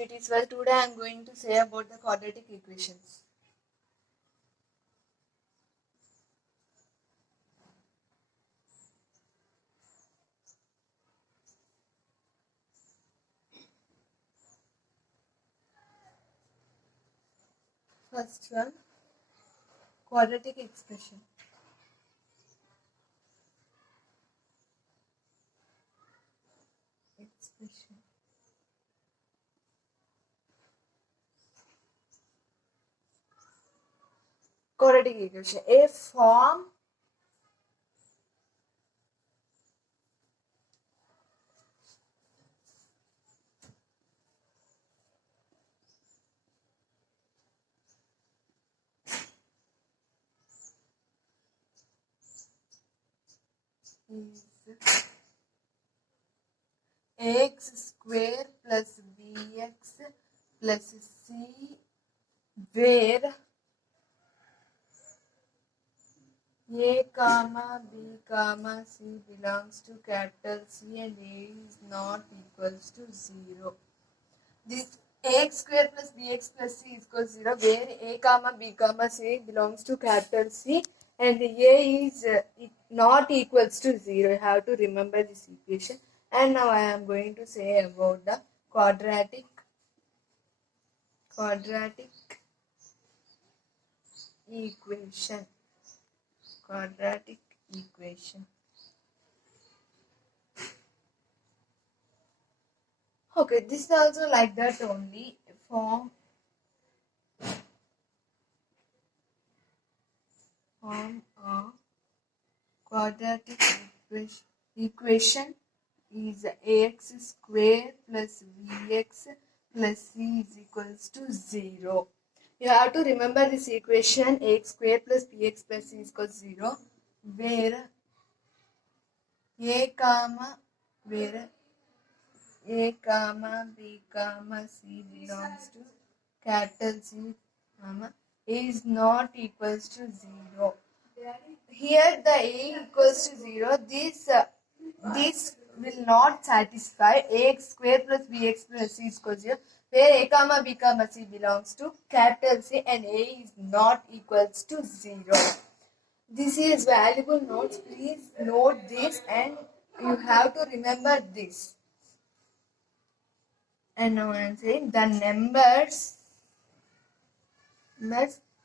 it is well. Today I am going to say about the quadratic equations. First one, quadratic expression. Quadratic equation. A form is ax square plus bx plus c, where a comma b comma c belongs to capital C and a is not equals to 0. This ax square plus bx plus c is equals to 0, where a comma b comma c belongs to capital C and a is not equals to 0. You have to remember this equation. And now I am going to say about the quadratic equation. Quadratic equation. Okay, this is also like that only. Form a quadratic equation is ax square plus bx plus c is equals to 0. You have to remember this equation ax square plus bx plus c is equals to 0, where a comma b comma c belongs to capital C, comma a is not equals to 0. Here the a equals to 0. This will not satisfy. Ax square plus bx plus c is equals to 0, where a comma b comma c belongs to capital C and a is not equals to 0. This is valuable notes. Please note this and you have to remember this. And now I am saying the numbers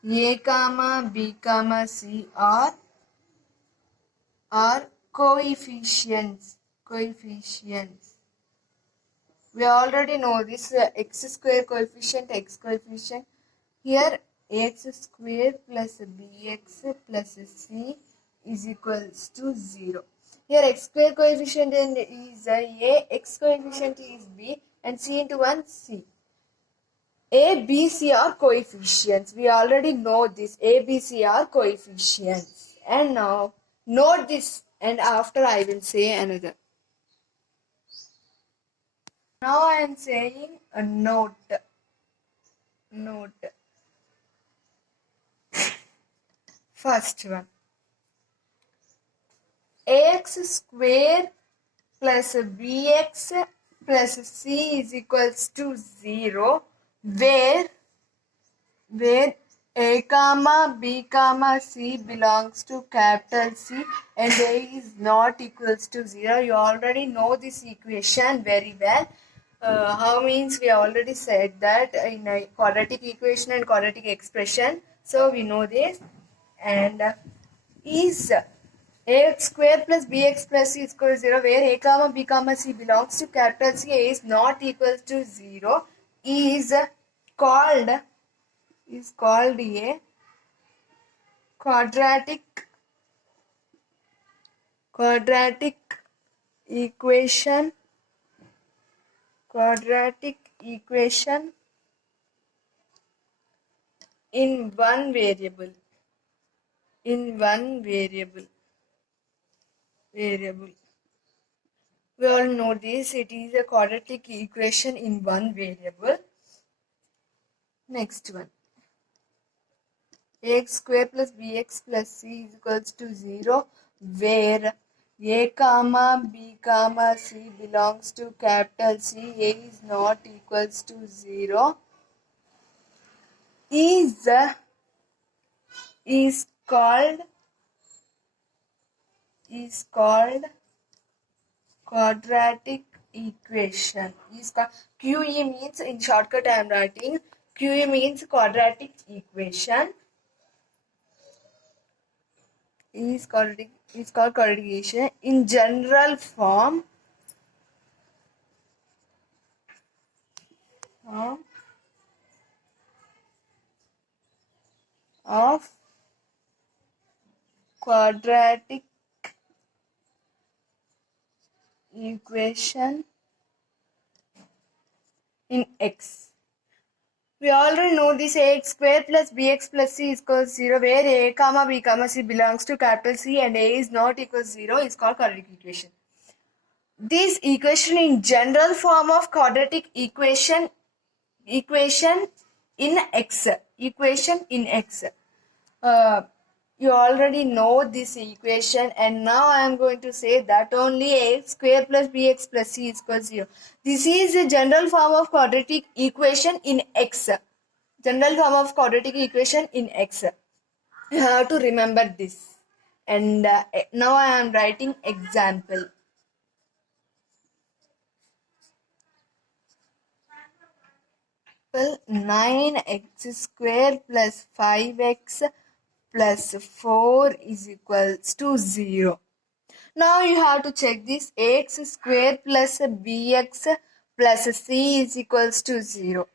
a comma b comma c are coefficients. We already know this x square coefficient, x coefficient. Here x square plus bx plus c is equals to 0. Here x square coefficient is a, x coefficient is b, and c into 1 c. A, B, C are coefficients. We already know this. A, B, C are coefficients. And now note this, and after I will say another. Now I am saying a note. First one. Ax square plus bx plus c is equals to 0, where a comma b comma c belongs to capital C and a is not equals to 0. You already know this equation very well. How means we already said that in a quadratic equation and quadratic expression. So we know this. And is ax square plus bx plus c is equal to 0, where a comma b comma c belongs to capital C, a is not equal to 0, is called a quadratic equation. In one variable. We all know this. It is a quadratic equation in one variable. Next one. Ax square plus bx plus c is equals to 0, where A comma B comma C belongs to capital C, A is not equals to 0 is is called is called quadratic equation. Is called QE means, in shortcut I am writing, QE means quadratic equation. Is called quadratic equation in general form of quadratic equation in X. We already know this ax square plus bx plus c is equals 0, where a comma b comma c belongs to capital C and a is not equals 0 is called quadratic equation. This equation in general form of quadratic equation in X. You already know this equation, and now I am going to say that only ax square plus bx plus c is equals 0. This is the general form of quadratic equation in X. General form of quadratic equation in X. You have to remember this. And now I am writing example. 9x square plus 5x plus 4 is equals to 0. Now you have to check this. Ax square plus bx plus c is equals to 0.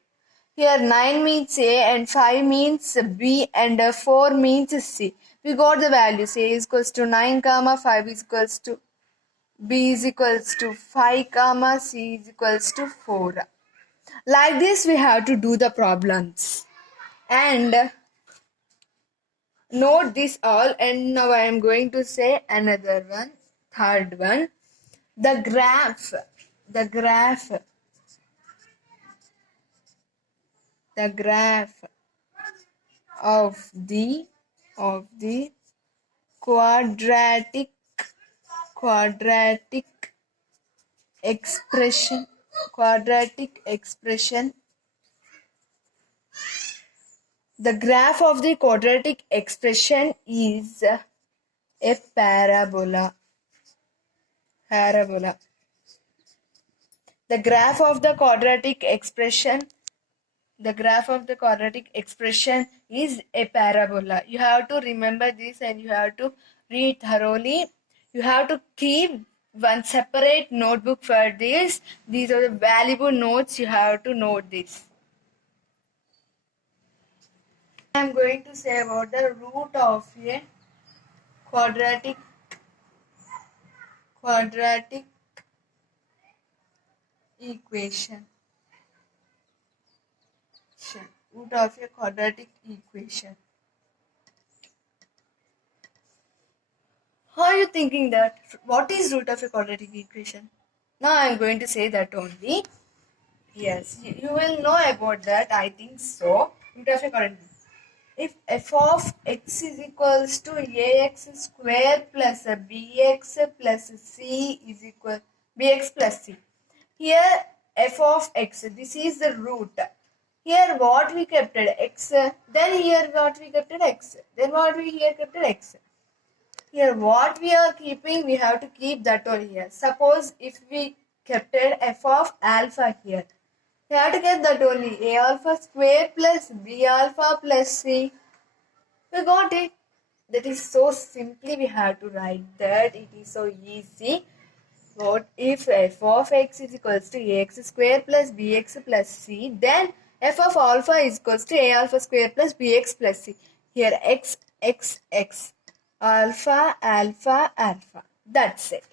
Here 9 means A and 5 means B and 4 means C. We got the values. A is equals to 9 comma 5 is equals to B is equals to 5 comma C is equals to 4. Like this we have to do the problems. And note this all, and now I am going to say another one, third one. The graph of the quadratic expression the graph of the quadratic expression is a parabola. The graph of the quadratic expression is a parabola. You have to remember this and you have to read thoroughly. You have to keep one separate notebook for this. These are the valuable notes. You have to note this. I am going to say about the root of a quadratic equation. Root of a quadratic equation. How are you thinking that? What is root of a quadratic equation? Now I am going to say that only. Yes, you will know about that. I think so. Root of a quadratic. If f of x is equals to ax square plus bx plus c is equal bx plus c. Here f of x, this is the root. Here what we kept at x, then here what we kept at x, then what we here kept at x. Here what we are keeping, we have to keep that all here. Suppose if we kept it f of alpha here, we have to get that only. A alpha square plus b alpha plus c. We got it. That is so simply we have to write that. It is so easy. What if f of x is equals to ax square plus bx plus c, then f of alpha is equals to a alpha square plus bx plus c. Here x, alpha, alpha, alpha. That's it.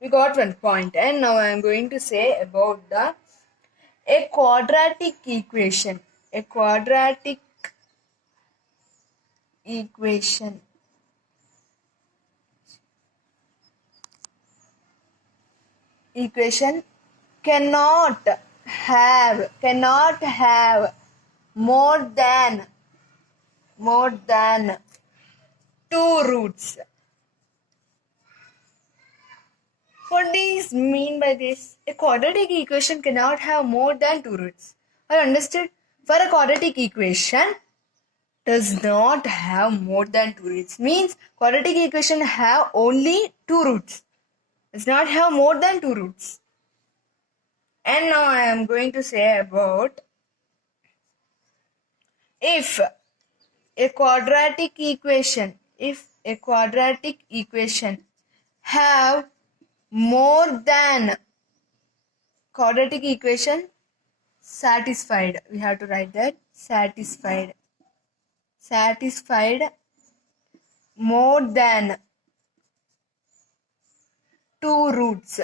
We got one point. And now I am going to say about a quadratic equation. A quadratic equation cannot have more than two roots. What is mean by this? A quadratic equation cannot have more than two roots. I understood. For a quadratic equation does not have more than two roots. Means quadratic equation have only two roots. Does not have more than two roots. And now I am going to say about if a quadratic equation have more than quadratic equation satisfied, we have to write that satisfied more than two roots.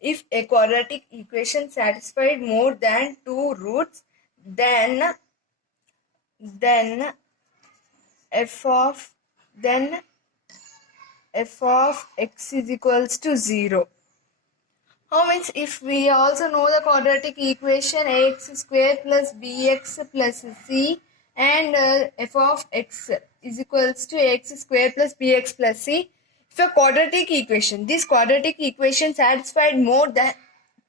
If a quadratic equation satisfied more than two roots, then f of x is equals to 0. How means if we also know the quadratic equation ax square plus bx plus c and f of x is equals to ax square plus bx plus c. If a quadratic equation, this quadratic equation satisfied more than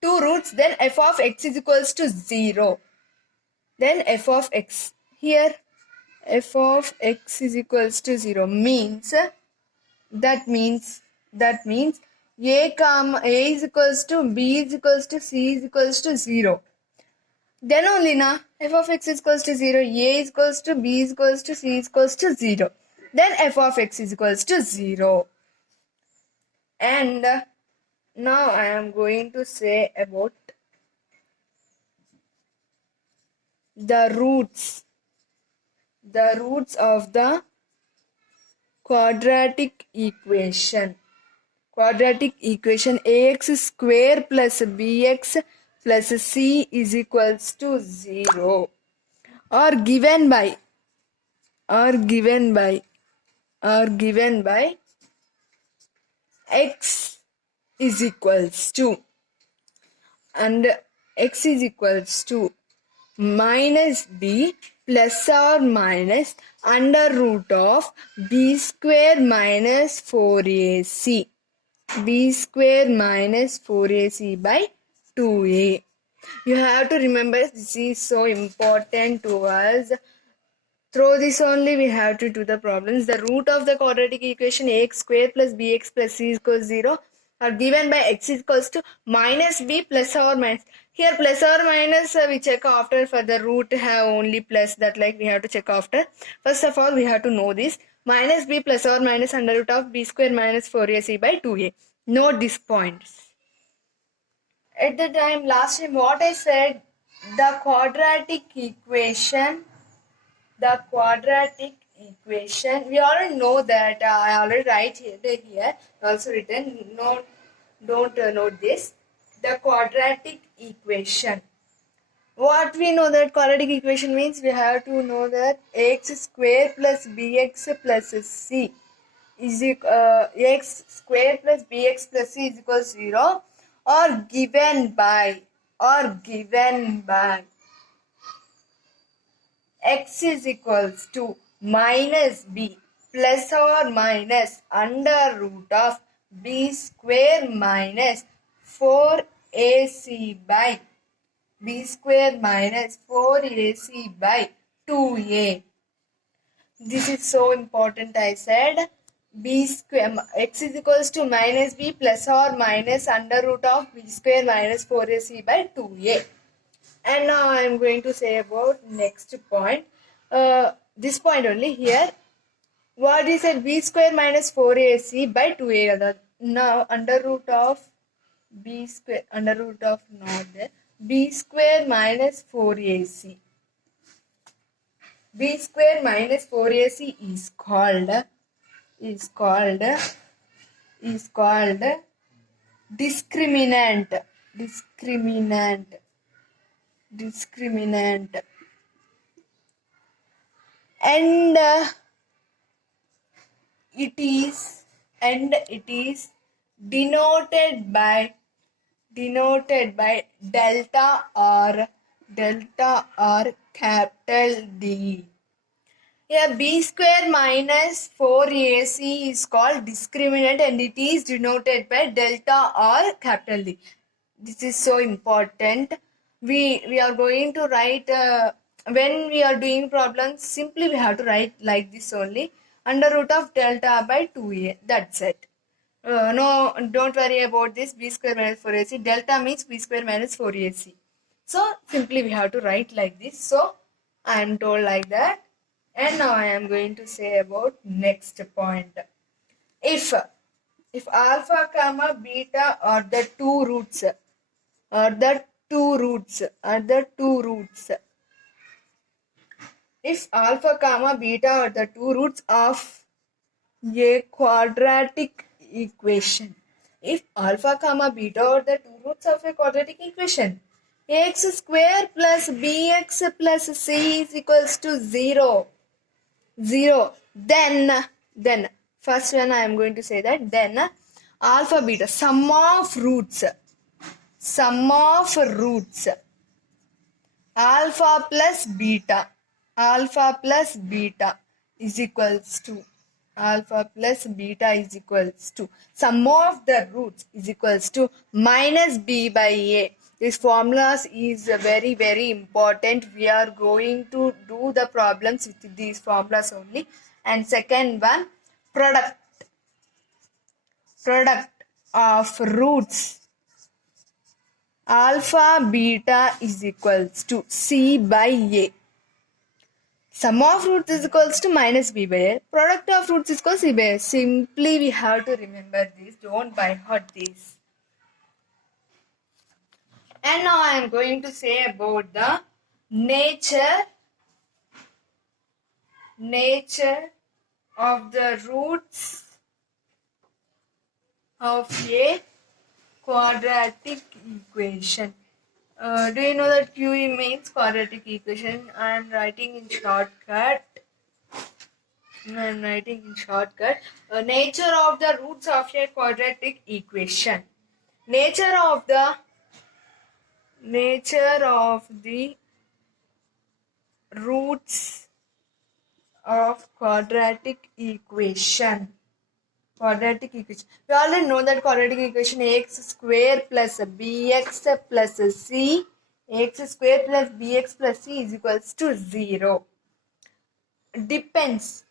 two roots, then f of x is equals to 0. Then f of x, here f of x is equals to 0 means that means a is equals to b is equals to c is equals to 0. Then only na f of x is equals to 0, a is equals to b is equals to c is equals to 0. Then f of x is equals to 0. And now I am going to say about the roots of the quadratic equation. Quadratic equation ax square plus bx plus c is equals to 0 or given by x is equals to minus b plus or minus under root of b square minus 4ac. b square minus 4ac by 2a. You have to remember, this is so important to us. Through this only we have to do the problems. The root of the quadratic equation ax square plus bx plus c is equals 0 are given by x is equals to minus b plus or minus. Here plus or minus we check after. For the root have only plus, that like we have to check after. First of all we have to know this. Minus b plus or minus under root of b square minus 4ac by 2a. Note these points. At the time, last time what I said, the quadratic equation, we already know that. I already write here also written. Don't note this. The quadratic equation. What we know that quadratic equation means, we have to know that x square plus bx plus c is x square plus bx plus c is equals 0 or given by x is equals to minus b plus or minus under root of b square minus 4ac by 2a. This is so important. I said b square x is equals to minus b plus or minus under root of b square minus 4ac by 2a. And now I am going to say about next point. This point only here. What is it? B square minus 4ac by 2a. Now under root of b square, under root of not there. B square minus 4ac. B square minus 4ac is called discriminant. And it is denoted by delta or capital D. Here b square minus 4ac is called discriminant and it is denoted by delta or capital D. This is so important. We are going to write when we are doing problems, simply we have to write like this only, under root of delta by 2a. That's it. No, don't worry about this b square minus 4ac. Delta means b square minus 4ac. So simply we have to write like this. So I am told like that. And now I am going to say about next point. If alpha comma beta are the two roots, if alpha comma beta are the two roots of a quadratic equation. If alpha comma beta are the two roots of a quadratic equation, x square plus bx plus c is equals to 0. Then first one I am going to say that then alpha beta sum of roots alpha plus beta is equals to sum of the roots is equals to minus b by a. This formula is very, very important. We are going to do the problems with these formulas only. And second one, product of roots alpha beta is equals to c by a. Sum of roots is equals to minus b by a. Product of roots is equals to c by a. Simply we have to remember this. Don't by heart this. And now I am going to say about the nature of the roots of a quadratic equation. Do you know that QE means quadratic equation? I am writing in shortcut. Nature of the roots of a quadratic equation. Nature of the roots of quadratic equation. We already know that quadratic equation ax square plus bx plus c, ax square plus bx plus c is equals to 0. Depends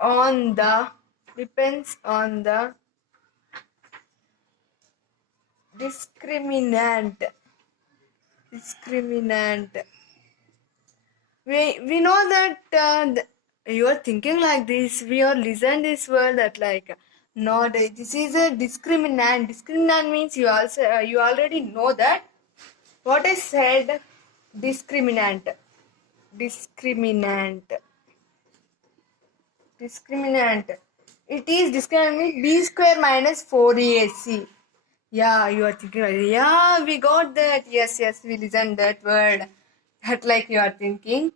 on the discriminant. We know that you are thinking like this. We are listen this word that like not this is a discriminant. Discriminant means you already know that. What I said, discriminant. It is discriminant means b square minus 4ac. Yeah, you are thinking. Yeah, we got that. Yes, we listened that word. That like you are thinking.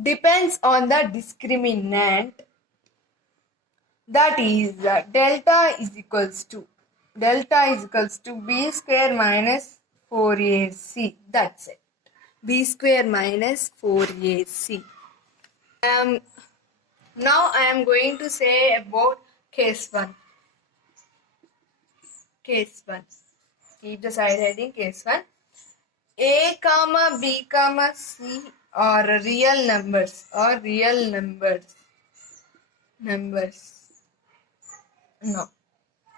Depends on the discriminant. That is delta is equals to b square minus 4ac. That's it. B square minus 4ac. Now I am going to say about case 1. Keep the side heading case 1. A comma B comma C are real numbers. No.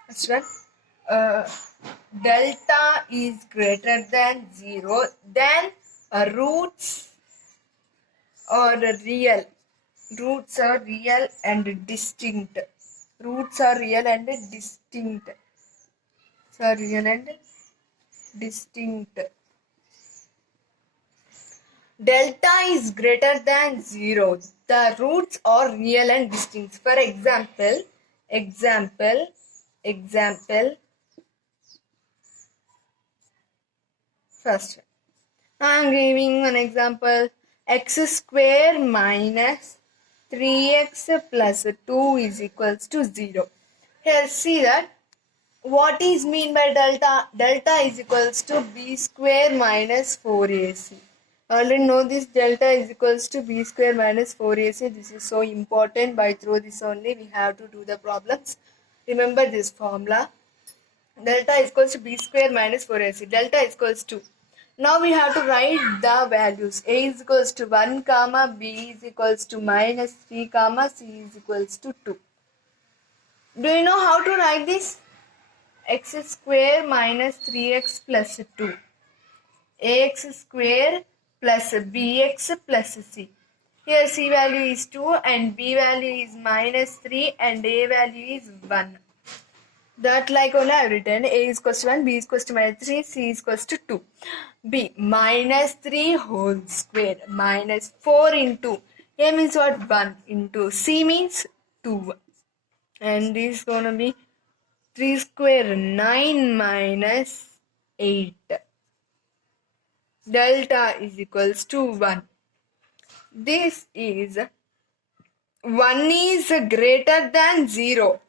That's right. Delta is greater than 0. Then roots are real. Roots are real and distinct. Delta is greater than 0. The roots are real and distinct. For example, first I am giving an example. X square minus 3x plus 2 is equals to 0. Here see that What is mean by delta? Delta is equals to b square minus 4ac. Already know this, delta is equals to b square minus 4ac. This is so important. By through this only we have to do the problems. Remember this formula. Delta is equals to b square minus 4ac. Delta is equals to. Now we have to write the values. A is equals to 1 comma, b is equals to minus 3 comma, c is equals to 2. Do you know how to write this? X square minus 3x plus 2. Ax square plus bx plus c. Here c value is 2 and b value is minus 3 and a value is 1. That like only I have written. A is equals to 1, b is equals to minus 3, c is equals to 2. B minus 3 whole square minus 4 into a means what? 1 into c means 2. And this is going to be 3 square 9 minus 8. Delta is equals to 1. This is 1 is greater than 0.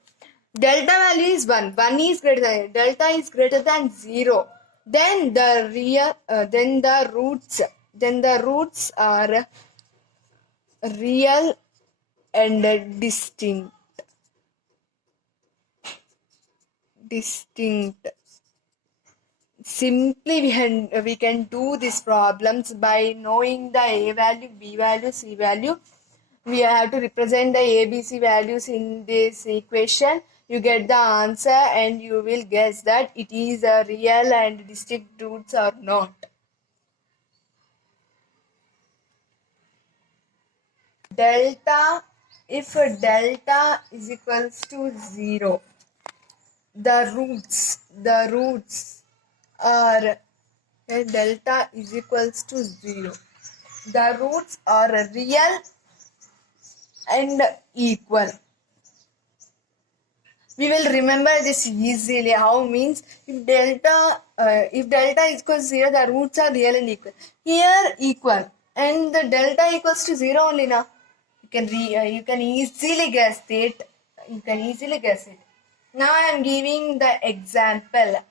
Delta value is 1. 1 is greater than delta is greater than 0. Then the roots are real and distinct. Simply we can do these problems by knowing the a value, b value, c value. We have to represent the ABC values in this equation. You get the answer and you will guess that it is a real and distinct roots or not. Delta, if delta is equals to 0, the roots are delta is equals to 0. The roots are real and equal. We will remember this easily. How means if delta is equals to 0, the roots are real and equal. Here equal and the delta equals to 0 only now. You can easily guess it. Now I am giving the example.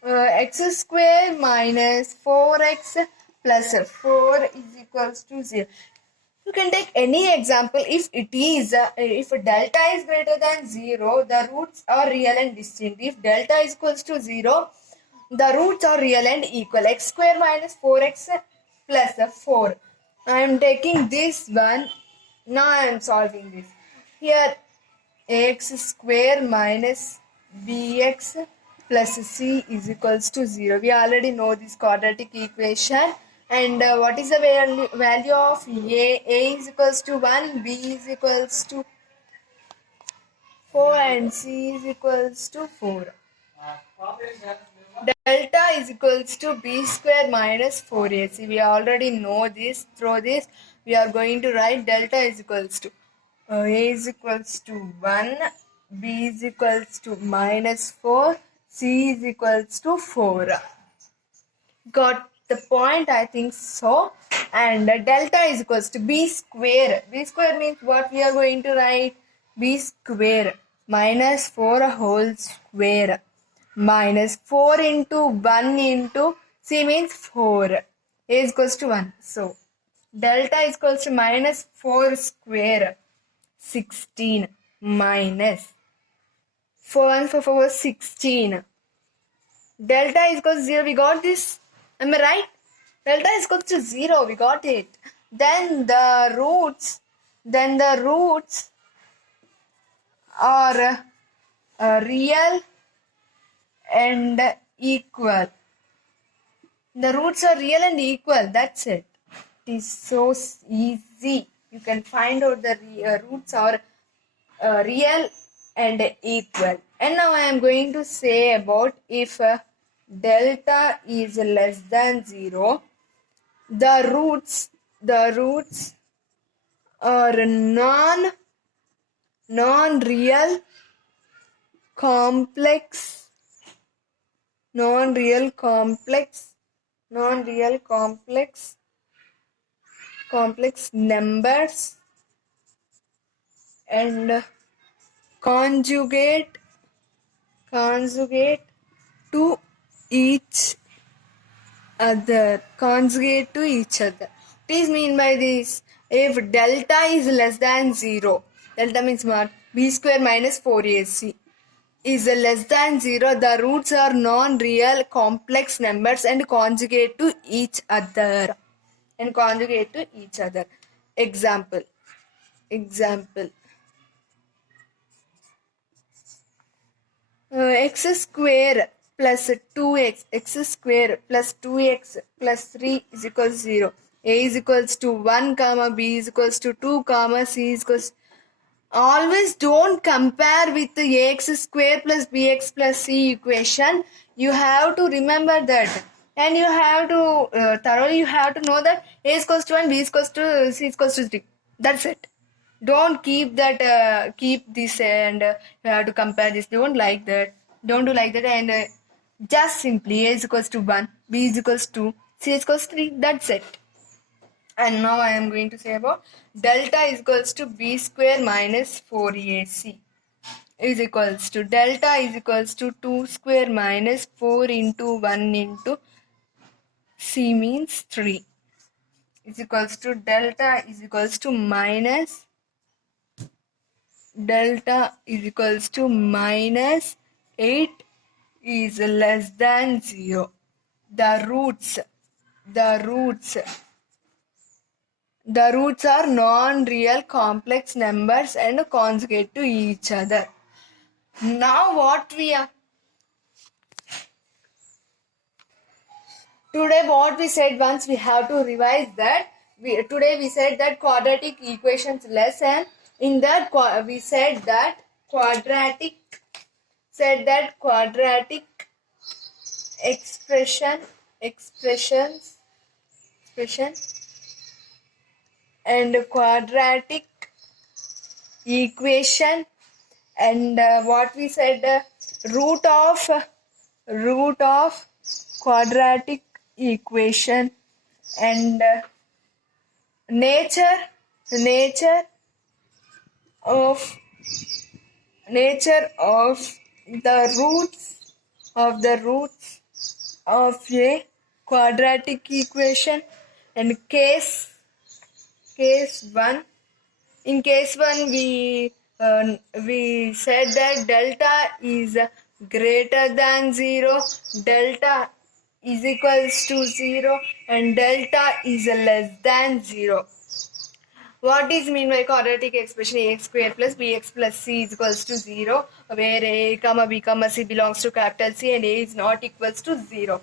X square minus 4x plus 4 is equals to 0. You can take any example. If delta is greater than 0, the roots are real and distinct. If delta is equals to 0, the roots are real and equal. X square minus 4x plus 4. I am taking this one. Now I am solving this. Here ax square minus bx plus c is equals to 0. We already know this quadratic equation. And what is the value of a? A is equals to 1, b is equals to 4 and c is equals to 4. Delta is equals to b square minus 4ac. We already know this. Through this, we are going to write delta is equals to a is equals to 1, b is equals to minus 4, c is equals to 4. Got the point? I think so. And delta is equals to b square. B square means what we are going to write? B square minus 4 whole square minus 4 into 1 into c means 4. A is equals to 1. So delta is equals to minus 4 square 16 minus 4 1 for 4 16. Delta is equals to 0. We got this. Am I right? Delta is equals to 0. We got it. Then the roots are real and equal. The roots are real and equal. That's it. It is so easy. You can find out the roots are real and equal. And now I am going to say about if delta is less than 0, the roots are non-real complex numbers and conjugate to each conjugate to each other. What is mean by this? If delta is less than 0, delta means what? B square minus 4ac is less than 0, the roots are non-real complex numbers and conjugate to each other. Example. X square plus 2x, x square plus 2x plus 3 is equals to 0. A is equals to 1 comma B is equals to 2 comma C is equals to... Always don't compare with the ax square plus bx plus c equation. You have to remember that, and you have to thoroughly you have to know that a is equals to 1, b is equals to c is equals to 3. That's it. Don't keep that keep this and you have to compare this. Don't like that. Don't do like that, and just simply a is equals to 1, b is equals to 2, c is equals to 3. That's it. And now I am going to say about delta is equals to b square minus 4ac is equals to delta is equals to 2 square minus 4 into 1 into c means 3 is equals to delta is equals to minus minus 8 is less than 0. The roots are non-real complex numbers and conjugate to each other. Now what we said, once we have to revise that. Today we said that quadratic equations lesson. In that we said that quadratic expression and quadratic equation, and what we said, root of quadratic equation, and nature of the roots of a quadratic equation, and case 1. In case 1, we said that delta is greater than 0, delta is equals to 0, and delta is less than 0. What is mean by quadratic expression? Ax square plus bx plus c is equals to 0, where a comma b comma c belongs to capital C and a is not equals to 0.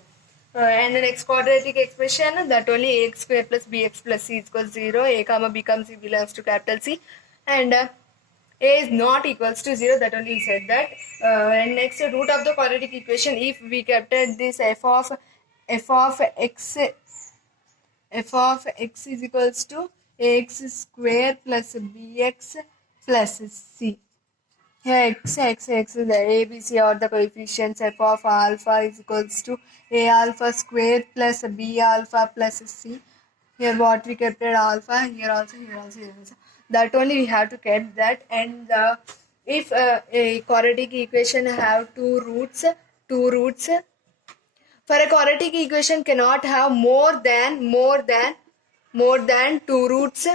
And the next quadratic expression, that only ax square plus bx plus c is equals to 0, a comma b comma c belongs to capital C, and a is not equals to 0. That only we said that. And next, root of the quadratic equation, if we kept this f of x is equals to ax square plus bx plus c. Here x, the ABC or the coefficients. F of alpha is equals to a alpha square plus b alpha plus c. Here what we kept alpha, here also. That only we have to keep that. And if a quadratic equation have two roots, for a quadratic equation cannot have more than two roots.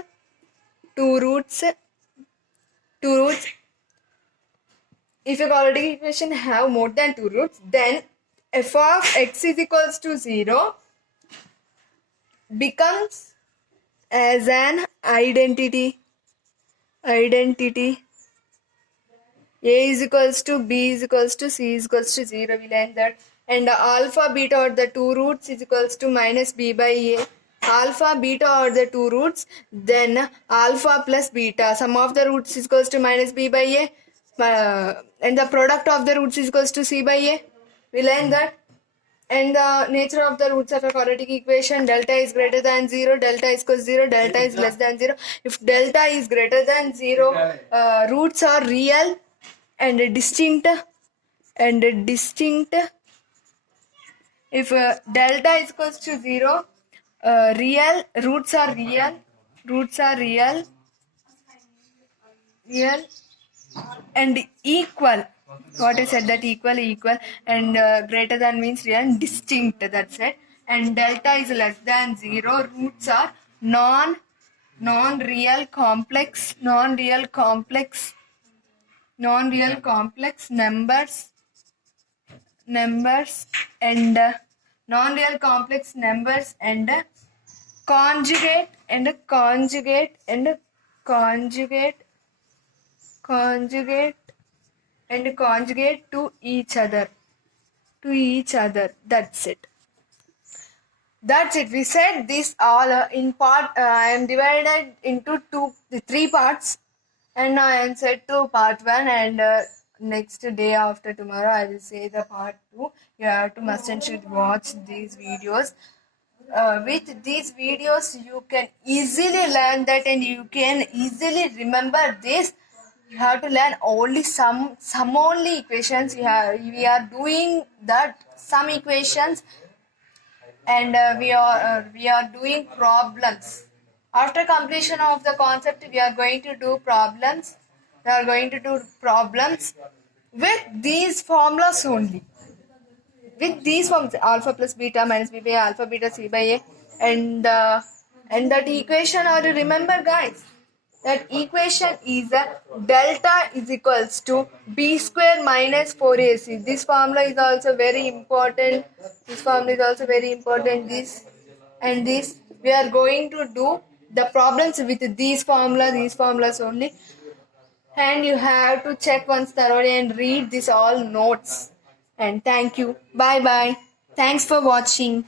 If a quadratic equation have more than two roots, then f of x is equals to 0 becomes as an identity. A is equals to B is equals to C is equals to 0. We learned that. And alpha beta or the two roots is equals to minus B by A. Alpha beta or the two roots, then alpha plus beta. Sum of the roots is equals to minus B by A. And the product of the roots is equals to C by A. We learned that. And the nature of the roots of a quadratic equation, delta is greater than 0, delta is equals to 0, delta is less than 0. If delta is greater than 0, roots are real and distinct. If delta is equals to 0, roots are real real and equal. What I said, that equal and greater than means real and distinct, that's it. And delta is less than 0. Roots are non-real complex numbers and non-real complex numbers and conjugate and conjugate and conjugate conjugate and conjugate to each other. That's it. We said this all in part. I am divided into three parts, and I answered to part 1, and next day after tomorrow I will say the part 2. You have to must and should watch these videos. With these videos you can easily learn that, and you can easily remember this. You have to learn only some only equations. We are doing that some equations, and we are doing problems. After completion of the concept, we are going to do problems. With these formulas only. With these forms, alpha plus beta minus b by alpha beta c by a, and that equation, or remember guys, that equation is a delta is equals to b square minus 4ac. This formula is also very important. This and this, we are going to do the problems with these formulas only, and you have to check once thoroughly and read this all notes. And thank you. Bye bye. Thanks for watching.